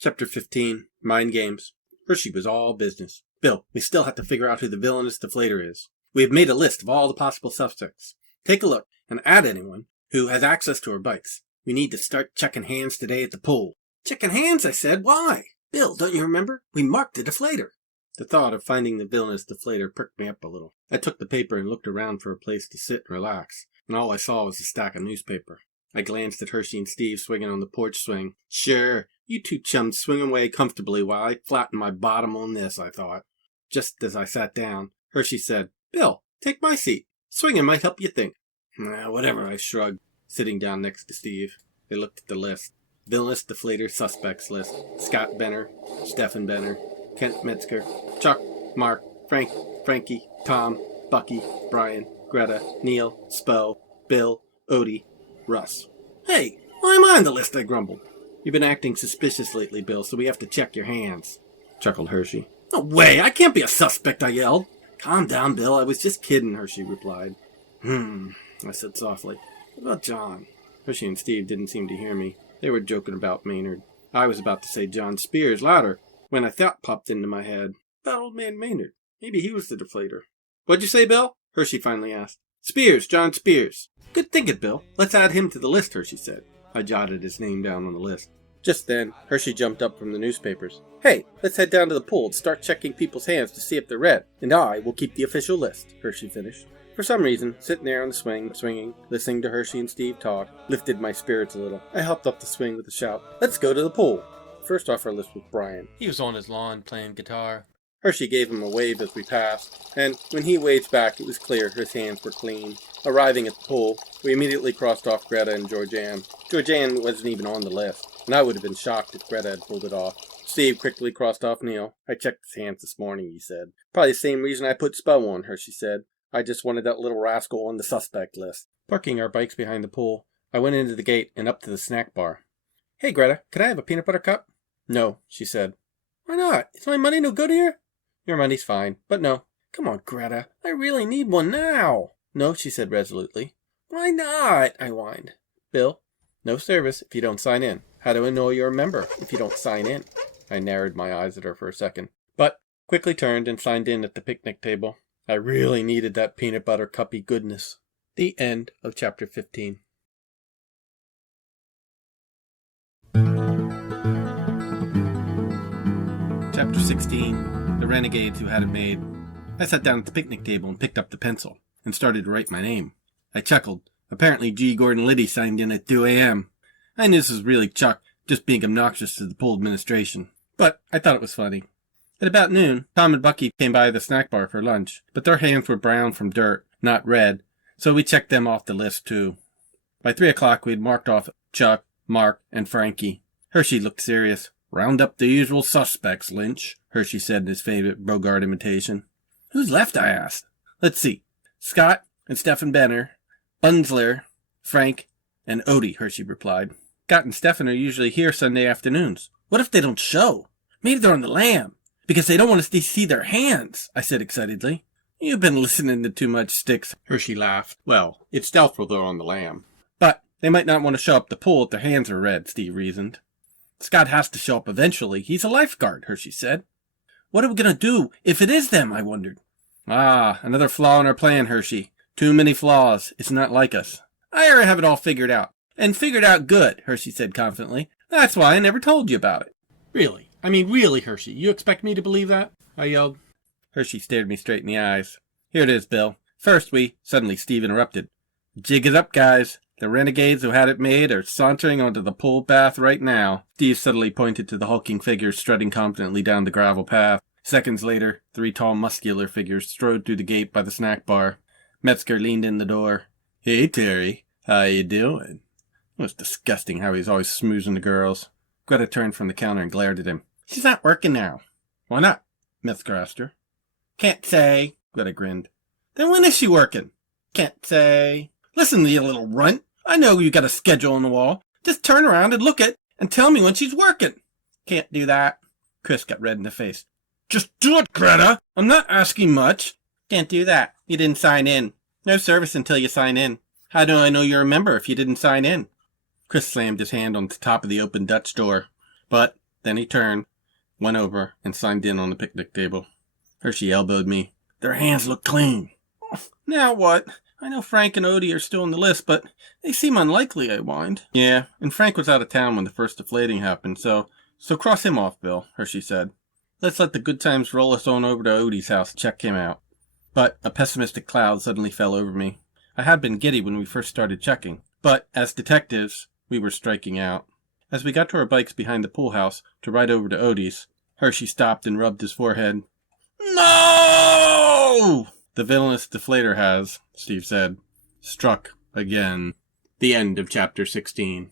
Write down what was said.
Chapter 15, Mind Games. Hershey was all business. Bill, we still have to figure out who the Villianous Deflator is. We have made a list of all the possible suspects. Take a look and add anyone who has access to our bikes. We need to start checking hands today at the pool. Checking hands, I said. Why? Bill, don't you remember? We marked the deflator. The thought of finding the Villianous Deflator pricked me up a little. I took the paper and looked around for a place to sit and relax, and all I saw was a stack of newspaper. I glanced at Hershey and Steve swinging on the porch swing. Sure, you two chums swing away comfortably while I flatten my bottom on this, I thought. Just as I sat down, Hershey said, Bill, take my seat. Swinging might help you think. Whatever, I shrugged, sitting down next to Steve. They looked at the list. Villianous Deflator suspects list. Scott Benner, Stephen Benner, Kent Metzger, Chuck, Mark, Frankie, Tom, Bucky, Brian, Greta, Neil, Spo, Bill, Odie, Russ. Hey, why am I on the list? I grumbled. You've been acting suspicious lately, Bill, so we have to check your hands, chuckled Hershey. No way, I can't be a suspect, I yelled. Calm down, Bill, I was just kidding, Hershey replied. I said softly. What about John? Hershey and Steve didn't seem to hear me. They were joking about Maynard. I was about to say John Spears louder when a thought popped into my head. About old man Maynard. Maybe he was the deflator. What'd you say, Bill? Hershey finally asked. Spears, John Spears. Good thinking, Bill. Let's add him to the list, Hershey said. I jotted his name down on the list. Just then, Hershey jumped up from the newspapers. Hey, let's head down to the pool and start checking people's hands to see if they're red. And I will keep the official list, Hershey finished. For some reason, sitting there on the swing, swinging, listening to Hershey and Steve talk, lifted my spirits a little. I hopped up the swing with a shout. Let's go to the pool. First off our list was Brian. He was on his lawn playing guitar. Hershey gave him a wave as we passed, and when he waved back, it was clear his hands were clean. Arriving at the pool, we immediately crossed off Greta and Georgianne. Georgianne wasn't even on the list, and I would have been shocked if Greta had pulled it off. Steve quickly crossed off Neil. I checked his hands this morning, he said. Probably the same reason I put Spo on, Hershey said. I just wanted that little rascal on the suspect list. Parking our bikes behind the pool, I went into the gate and up to the snack bar. Hey, Greta, can I have a peanut butter cup? No, she said. Why not? Is my money no good here? Your money's fine, but no. Come on, Greta, I really need one now. No, she said resolutely. Why not? I whined. Bill, no service if you don't sign in. How do I know you're a member if you don't sign in? I narrowed my eyes at her for a second, but quickly turned and signed in at the picnic table. I really needed that peanut butter cuppy goodness. The end of chapter 15. Chapter 16. The Renegades Who Had It Made. I sat down at the picnic table and picked up the pencil and started to write my name. I chuckled. Apparently G. Gordon Liddy signed in at 2 a.m. I knew this was really Chuck, just being obnoxious to the pool administration. But I thought it was funny. At about noon, Tom and Bucky came by the snack bar for lunch, but their hands were brown from dirt, not red, so we checked them off the list too. By 3 o'clock we had marked off Chuck, Mark, and Frankie. Hershey looked serious. Round up the usual suspects, Lynch, Hershey said in his favorite Bogart imitation. Who's left, I asked. Let's see. Scott and Stephen Benner, Bunsler, Frank, and Odie, Hershey replied. Scott and Stephen are usually here Sunday afternoons. What if they don't show? Maybe they're on the lam. Because they don't want us to see their hands, I said excitedly. You've been listening to too much Sticks, Hershey laughed. Well, it's doubtful they're on the lam. But they might not want to show up the pool if their hands are red, Steve reasoned. Scott has to show up eventually. He's a lifeguard, Hershey said. What are we going to do if it is them, I wondered. Another flaw in our plan, Hershey. Too many flaws. It's not like us. I already have it all figured out. And figured out good, Hershey said confidently. That's why I never told you about it. Really? Really, Hershey, you expect me to believe that? I yelled. Hershey stared me straight in the eyes. Here it is, Bill. First Suddenly Steve interrupted. Jig it up, guys. The renegades who had it made are sauntering onto the pool path right now. Steve suddenly pointed to the hulking figures strutting confidently down the gravel path. Seconds later, 3 tall muscular figures strode through the gate by the snack bar. Metzger leaned in the door. Hey, Terry. How you doing? It was disgusting how he was always smoozing the girls. Greta turned from the counter and glared at him. She's not working now. Why not? Metzger asked her. Can't say. Greta grinned. Then when is she working? Can't say. Listen, you little runt. I know you got a schedule on the wall. Just turn around and look at and tell me when she's working. Can't do that. Chris got red in the face. Just do it, Greta. I'm not asking much. Can't do that. You didn't sign in. No service until you sign in. How do I know you're a member if you didn't sign in? Chris slammed his hand on the top of the open Dutch door. But Then he turned, went over, and signed in on the picnic table. Hershey elbowed me. Their hands look clean. Now what? I know Frank and Odie are still on the list, but they seem unlikely, I whined. Yeah, and Frank was out of town when the first deflating happened, so cross him off, Bill, Hershey said. Let's let the good times roll us on over to Odie's house and check him out. But a pessimistic cloud suddenly fell over me. I had been giddy when we first started checking, but as detectives, we were striking out. As we got to our bikes behind the pool house to ride over to Odie's, Hershey stopped and rubbed his forehead. No! The Villianous Deflator has, Steve said, struck again. The end of Chapter 16.